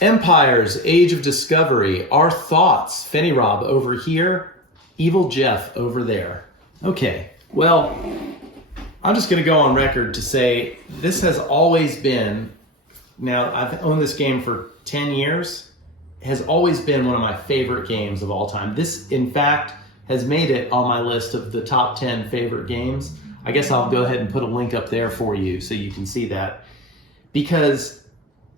Empires, Age of Discovery, our thoughts. Fenny Rob over here, Evil Jeff over there. Okay, well, I'm just going to go on record to say this has always been, now I've owned this game for 10 years, has always been one of my favorite games of all time. This, in fact, has made it on my list of the top 10 favorite games. I guess I'll go ahead and put a link up there for you so you can see that. Because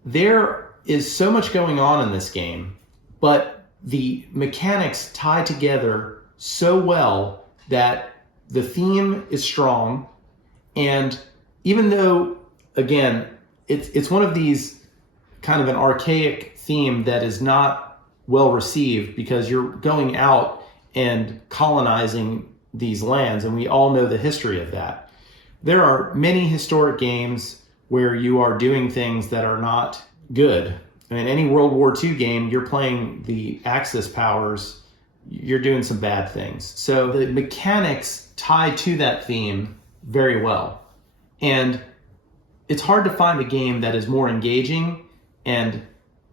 there is so much going on in this game, but the mechanics tie together so well that the theme is strong. And even though, again, it's one of these kind of an archaic theme that is not well received because you're going out and colonizing these lands, and we all know the history of that. There are many historic games where you are doing things that are not good. I mean, any World War II game, you're playing the Axis powers, you're doing some bad things. So the mechanics tie to that theme very well. And it's hard to find a game that is more engaging and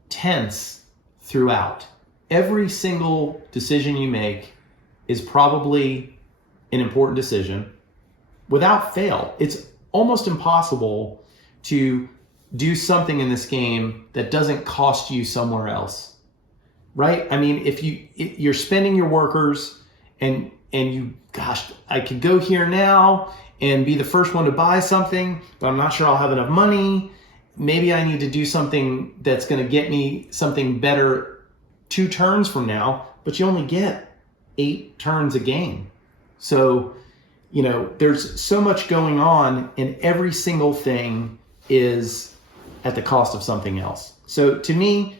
tense throughout. Every single decision you make is probably an important decision. Without fail, it's almost impossible to do something in this game that doesn't cost you somewhere else, right? I mean, if you're spending your workers and you, gosh, I could go here now and be the first one to buy something, but I'm not sure I'll have enough money. Maybe I need to do something that's going to get me something better 2 turns from now, but you only get 8 turns a game. So, there's so much going on, and every single thing is at the cost of something else. So to me,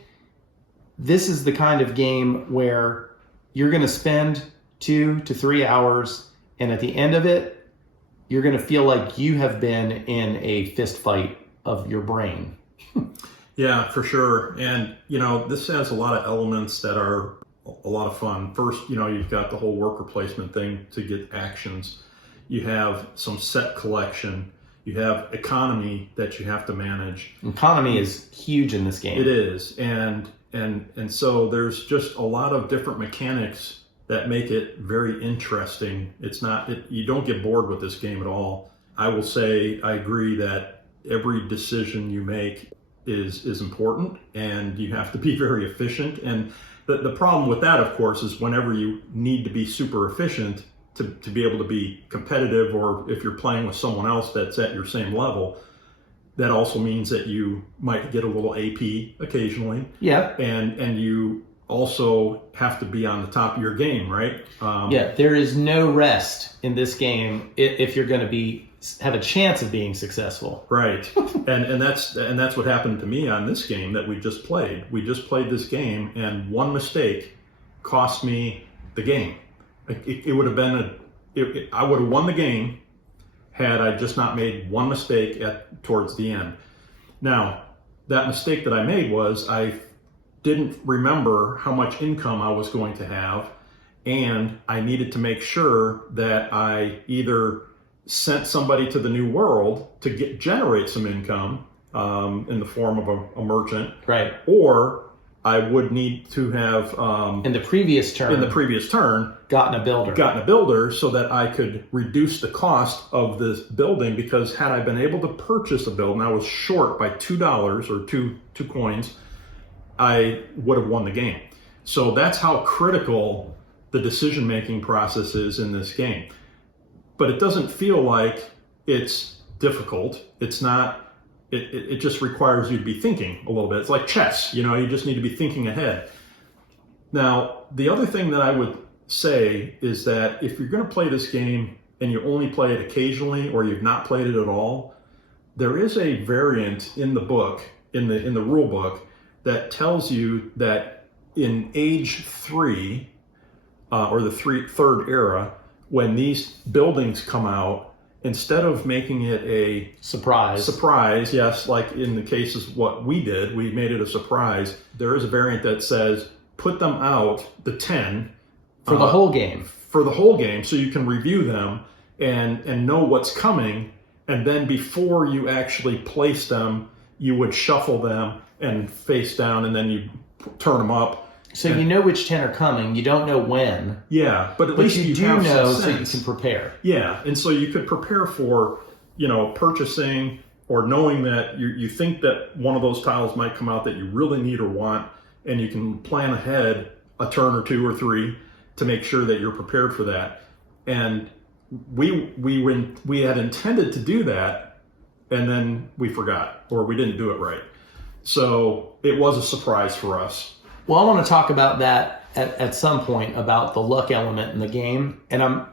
this is the kind of game where you're going to spend 2 to 3 hours, and at the end of it, you're going to feel like you have been in a fist fight of your brain. Yeah, for sure. And, this has a lot of elements that are a lot of fun. First, you've got the whole worker placement thing to get actions. You have some set collection. You have economy that you have to manage. Economy is huge in this game. It is. And so there's just a lot of different mechanics that make it very interesting. You don't get bored with this game at all. I will say I agree that every decision you make is important, and you have to be very efficient. And the problem with that, of course, is whenever you need to be super efficient to be able to be competitive, or if you're playing with someone else that's at your same level, that also means that you might get a little AP occasionally. Yeah. And you also have to be on the top of your game, right? There is no rest in this game if you're going to have a chance of being successful. Right. and that's what happened to me on this game that we just played. We just played this game, and one mistake cost me the game. It would have been I would have won the game had I just not made one mistake towards the end. Now, that mistake that I made was I didn't remember how much income I was going to have, and I needed to make sure that I either sent somebody to the new world to generate some income in the form of a merchant, right? Or I would need to have in the previous turn gotten a builder so that I could reduce the cost of this building, because had I been able to purchase a building, I was short by $2 or two coins, I would have won the game. So that's how critical the decision-making process is in this game. But it doesn't feel like it's difficult. It's not. It just requires you to be thinking a little bit. It's like chess, you just need to be thinking ahead. Now, the other thing that I would say is that if you're going to play this game and you only play it occasionally, or you've not played it at all, there is a variant in the book, in the rule book, that tells you that in Age 3, or the third era, when these buildings come out, instead of making it a surprise, yes, like in the cases what we did, we made it a surprise. There is a variant that says put them out, the 10, for the whole game. For the whole game, so you can review them and know what's coming, and then before you actually place them, you would shuffle them and face down, and then you turn them up. So you know which 10 are coming. You don't know when. Yeah, but at least you do have know, some so you sense. can prepare. Yeah, and so you could prepare for, purchasing or knowing that you think that one of those tiles might come out that you really need or want, and you can plan ahead a turn or two or three to make sure that you're prepared for that. And we had intended to do that, and then we forgot, or we didn't do it right. So it was a surprise for us. Well, I want to talk about that at some point, about the luck element in the game. And I'm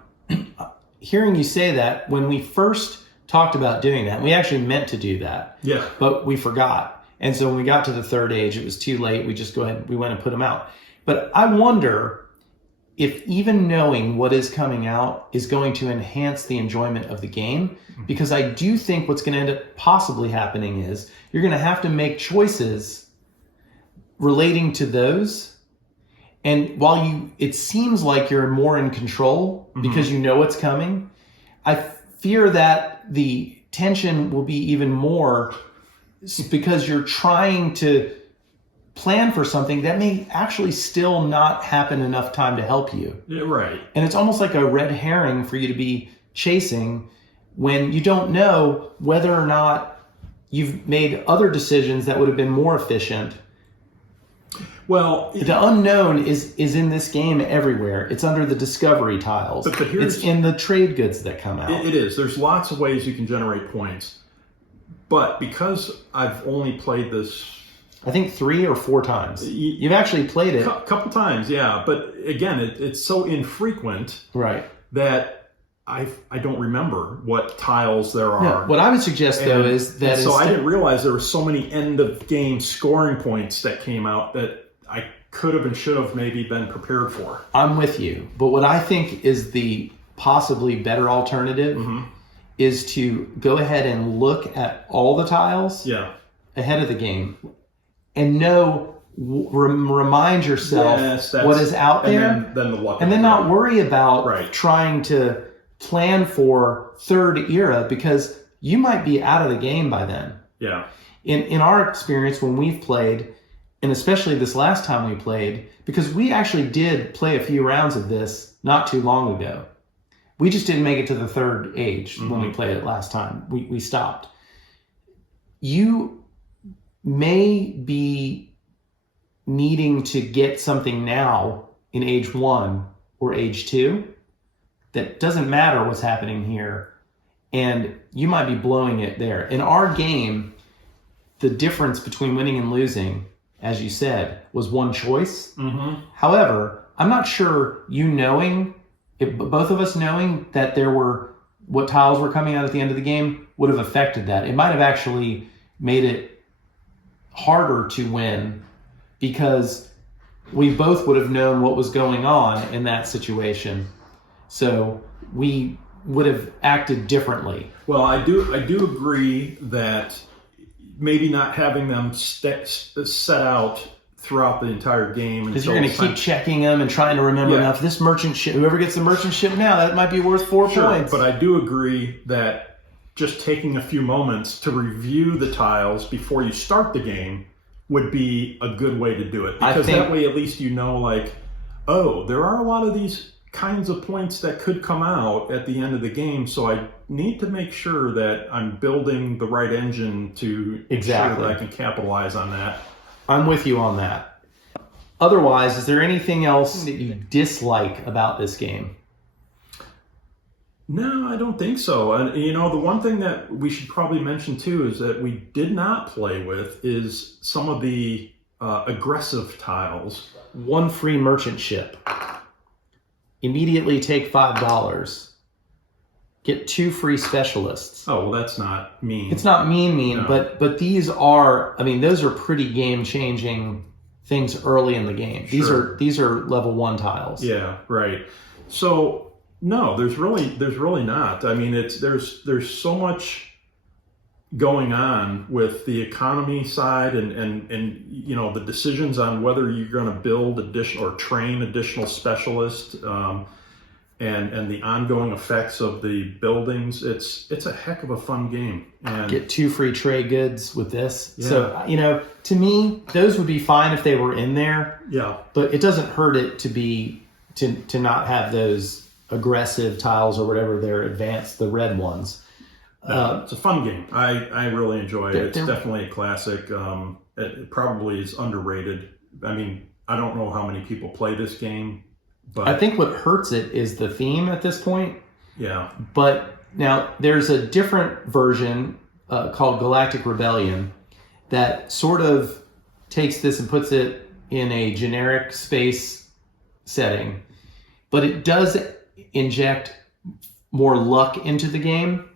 hearing you say that when we first talked about doing that, we actually meant to do that. Yeah. But we forgot. And so when we got to the third age, it was too late. We went and put them out. But I wonder if even knowing what is coming out is going to enhance the enjoyment of the game, because I do think what's going to end up possibly happening is you're going to have to make choices relating to those. And while it seems like you're more in control because you know what's coming, I fear that the tension will be even more because you're trying to plan for something that may actually still not happen enough time to help you. Yeah, right. And it's almost like a red herring for you to be chasing when you don't know whether or not you've made other decisions that would have been more efficient. Well, The unknown is in this game everywhere. It's under the discovery tiles. But here's- It's in the trade goods that come out. it is. There's lots of ways you can generate points. But because I've only played this I think 3 or 4 times. You've actually played it. couple times, yeah. But again, it's so infrequent Right. that I don't remember what tiles there are. No, what I would suggest, though, is that and so I instead- didn't realize there were so many end of game scoring points that came out that I could have and should have maybe been prepared for. I'm with you. But what I think is the possibly better alternative is to go ahead and look at all the tiles Yeah. ahead of the game and remind yourself Yes, what is out there, and then the luck. and then not worry about Right. trying to plan for third era, because you might be out of the game by then. Yeah. In our experience, when we've played, and especially this last time we played, because we actually did play a few rounds of this not too long ago. We just didn't make it to the third age when we played it last time. We stopped. You may be needing to get something now in age 1 or age 2 that doesn't matter what's happening here, and you might be blowing it there. In our game, the difference between winning and losing, as you said, was one choice. However, I'm not sure both of us knowing that there were what tiles were coming out at the end of the game would have affected that. It might have actually made it harder to win because we both would have known what was going on in that situation. So we would have acted differently. Well, I do agree that maybe not having them set out throughout the entire game, Because you're going to keep checking them and trying to remember Yeah. enough. This merchant ship, whoever gets the merchant ship now, that might be worth 4 points. But I do agree that just taking a few moments to review the tiles before you start the game would be a good way to do it. Because that way at least you know, like, oh, there are a lot of these kinds of points that could come out at the end of the game, so I need to make sure that I'm building the right engine to ensure that I can capitalize on that. I'm with you on that. Otherwise, is there anything else that you dislike about this game? No, I don't think so. And the one thing that we should probably mention too is that we did not play with is some of the aggressive tiles. 1 free merchant ship. Immediately take $5. Get 2 free specialists. Oh, well, that's not mean. It's not mean, No. but these are, those are pretty game-changing things early in the game. Sure. These are level 1 tiles. Yeah, right. So no, there's really not. There's so much going on with the economy side and the decisions on whether you're going to build additional or train additional specialists. and the ongoing effects of the buildings. It's a heck of a fun game. And Get 2 free trade goods with this. Yeah. So, to me, those would be fine if they were in there, yeah, but it doesn't hurt it to not have those aggressive tiles or whatever they're advanced, the red ones. it's a fun game. I really enjoy it. It's they're- definitely a classic. It probably is underrated. I mean, I don't know how many people play this game, but I think what hurts it is the theme at this point. yeah, But now there's a different version called Galactic Rebellion that sort of takes this and puts it in a generic space setting, but it does inject more luck into the game,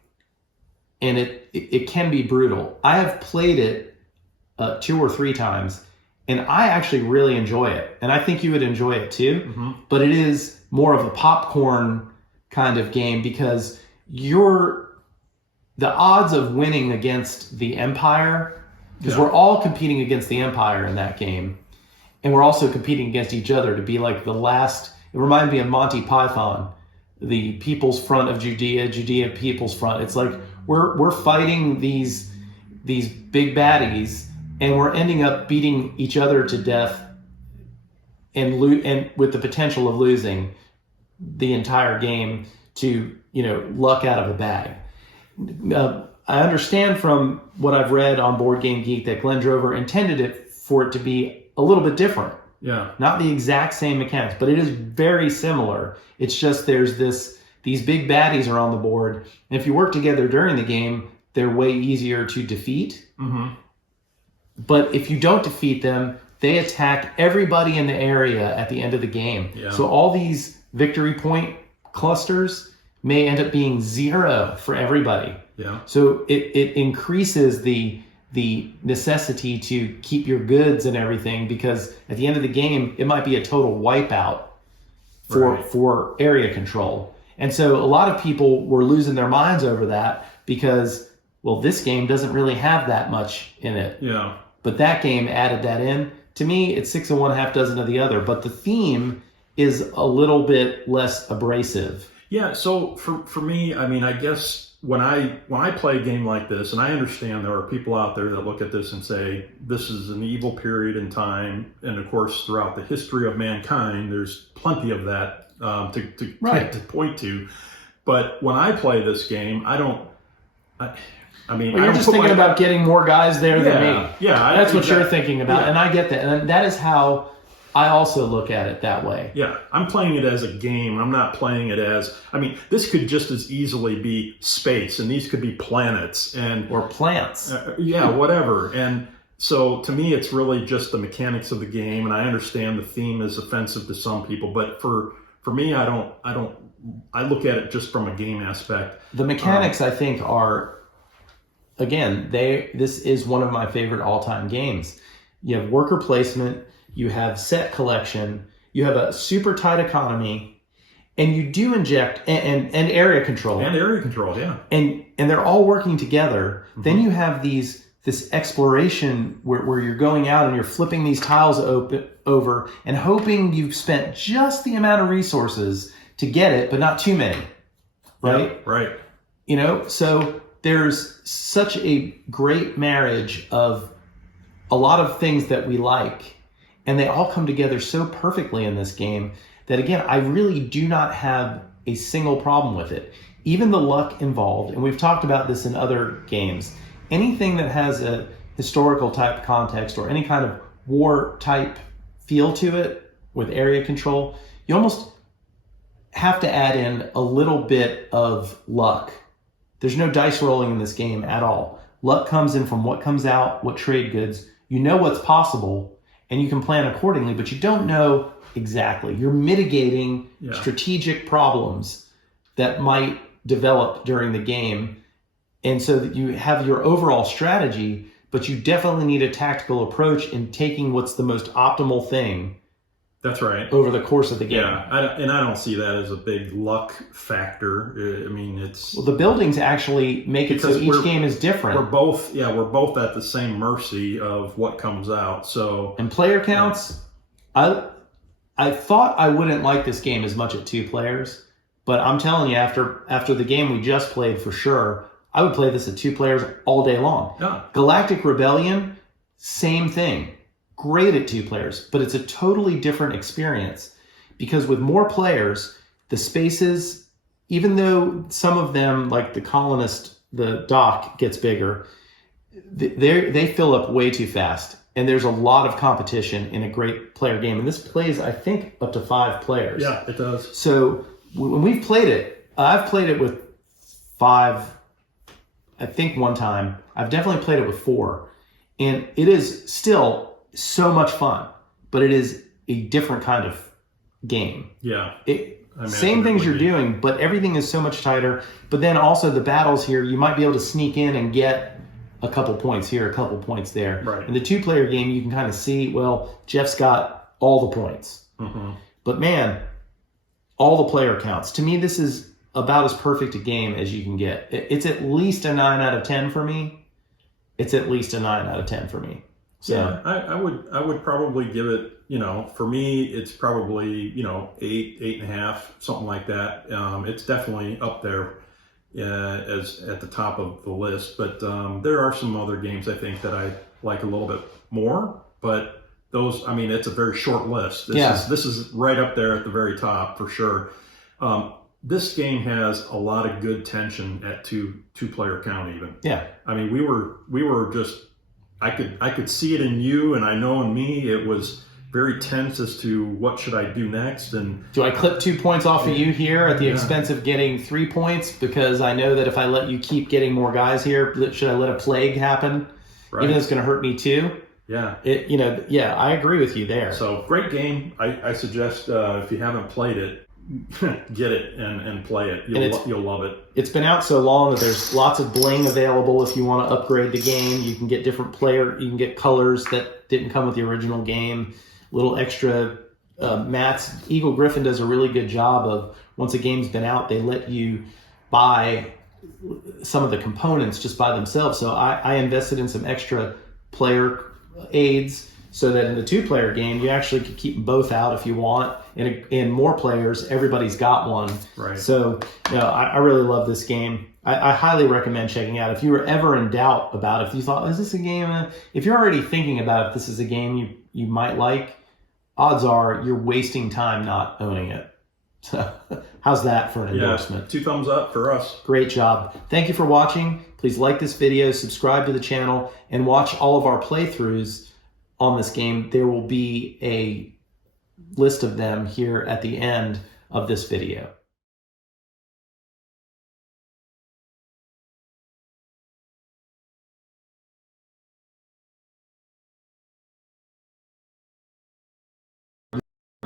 and it can be brutal. I have played it 2 or 3 times, and I actually really enjoy it, and I think you would enjoy it too. Mm-hmm. But it is more of a popcorn kind of game because the odds of winning against the Empire, because we're all competing against the Empire in that game, and we're also competing against each other to be like the last. It reminded me of Monty Python, the People's Front of Judea People's Front. It's like we're fighting these big baddies, and we're ending up beating each other to death, and with the potential of losing the entire game to luck out of a bag. I understand from what I've read on Board Game Geek that Glenn Drover intended it for it to be a little bit different. yeah, Not the exact same mechanics, but it is very similar. It's just there's these big baddies are on the board, and if you work together during the game, they're way easier to defeat. mm-hmm. But if you don't defeat them, they attack everybody in the area at the end of the game. Yeah. So all these victory point clusters may end up being 0 for everybody. yeah, So it increases the necessity to keep your goods and everything, because at the end of the game, it might be a total wipeout Right. for area control. And so a lot of people were losing their minds over that because, well, this game doesn't really have that much in it. yeah. But that game added that in. To me, it's 6 of one, half dozen of the other. But the theme is a little bit less abrasive. Yeah, so for me, I mean, I guess when I play a game like this, and I understand there are people out there that look at this and say this is an evil period in time, and of course throughout the history of mankind, there's plenty of that Right. to point to. But when I play this game, I mean, Well, I you're don't just put thinking about getting more guys there than me. Yeah, That's what you're thinking about. Yeah. And I get that. And that is how I also look at it that way. Yeah, I'm playing it as a game. I'm not playing it as, I mean, this could just as easily be space, and these could be planets, and Or plants. yeah, whatever. And so to me, it's really just the mechanics of the game. And I understand the theme is offensive to some people, but for me, I look at it just from a game aspect. The mechanics, I think, are, again, this is one of my favorite all-time games. You have worker placement, you have set collection, you have a super tight economy, and you do inject and area control. And area control, yeah. And they're all working together. Then you have this exploration where you're going out and you're flipping these tiles over and hoping you've spent just the amount of resources to get it, but not too many, right? Yeah, right. So there's such a great marriage of a lot of things that we like, and they all come together so perfectly in this game that, again, I really do not have a single problem with it. Even the luck involved, and we've talked about this in other games, anything that has a historical type context or any kind of war type feel to it with area control, you almost have to add in a little bit of luck. There's no dice rolling in this game at all. Luck comes in from what comes out, what trade goods. You know what's possible, and you can plan accordingly, but you don't know exactly. You're mitigating strategic problems that might develop during the game, and so that you have your overall strategy, but you definitely need a tactical approach in taking what's the most optimal thing. That's right. Over the course of the game. Yeah, I don't see that as a big luck factor. I mean, it's... Well, the buildings actually make it so each game is different. We're both at the same mercy of what comes out. So, and player counts, I thought I wouldn't like this game as much at 2 players, But I'm telling you, after the game we just played, for sure, I would play this at 2 players all day long. Yeah. Galactic Rebellion, same thing. Great at 2 players, but it's a totally different experience because with more players, the spaces, even though some of them, like the colonist, the dock gets bigger, they fill up way too fast. And there's a lot of competition in a great player game. And this plays, I think, up to 5 players. Yeah, it does. So when we've played it, I've played it with 5, I think one time. I've definitely played it with 4. And it is still so much fun, but it is a different kind of game. Yeah. Same things you're doing, but everything is so much tighter. But then also the battles here, you might be able to sneak in and get a couple points here, a couple points there. Right. In the 2-player game, you can kind of see, well, Jeff's got all the points. Mm-hmm. But man, all the player counts. To me, this is about as perfect a game as you can get. It's at least a 9 out of 10 for me. It's at least a 9 out of 10 for me. So, yeah, I would probably give it, for me, it's probably, 8, 8.5, something like that. It's definitely up there as at the top of the list. But there are some other games I think that I like a little bit more. But those, it's a very short list. This is right up there at the very top for sure. This game has a lot of good tension at two-player count even. Yeah. We were just, I could see it in you, and I know in me it was very tense as to what should I do next. And do I clip 2 points off of you here at the expense of getting 3 points? Because I know that if I let you keep getting more guys here, should I let a plague happen? Right. Even though it's going to hurt me too? Yeah. I agree with you there. So great game. I suggest if you haven't played it, get it and play it. You'll love it. It's been out so long that there's lots of bling available if you want to upgrade the game. You can get different you can get colors that didn't come with the original game, little extra mats. Eagle Gryphon does a really good job of, once a game's been out, they let you buy some of the components just by themselves. So I invested in some extra player aids so that in the 2-player game, you actually could keep them both out if you want. In more players, everybody's got one. Right. So, I really love this game. I highly recommend checking out. If you were ever in doubt about it, if you thought, is this a game? If you're already thinking about if this is a game you might like, odds are you're wasting time not owning it. So, how's that for an endorsement? 2 thumbs up for us. Great job. Thank you for watching. Please like this video, subscribe to the channel, and watch all of our playthroughs on this game. There will be a list of them here at the end of this video.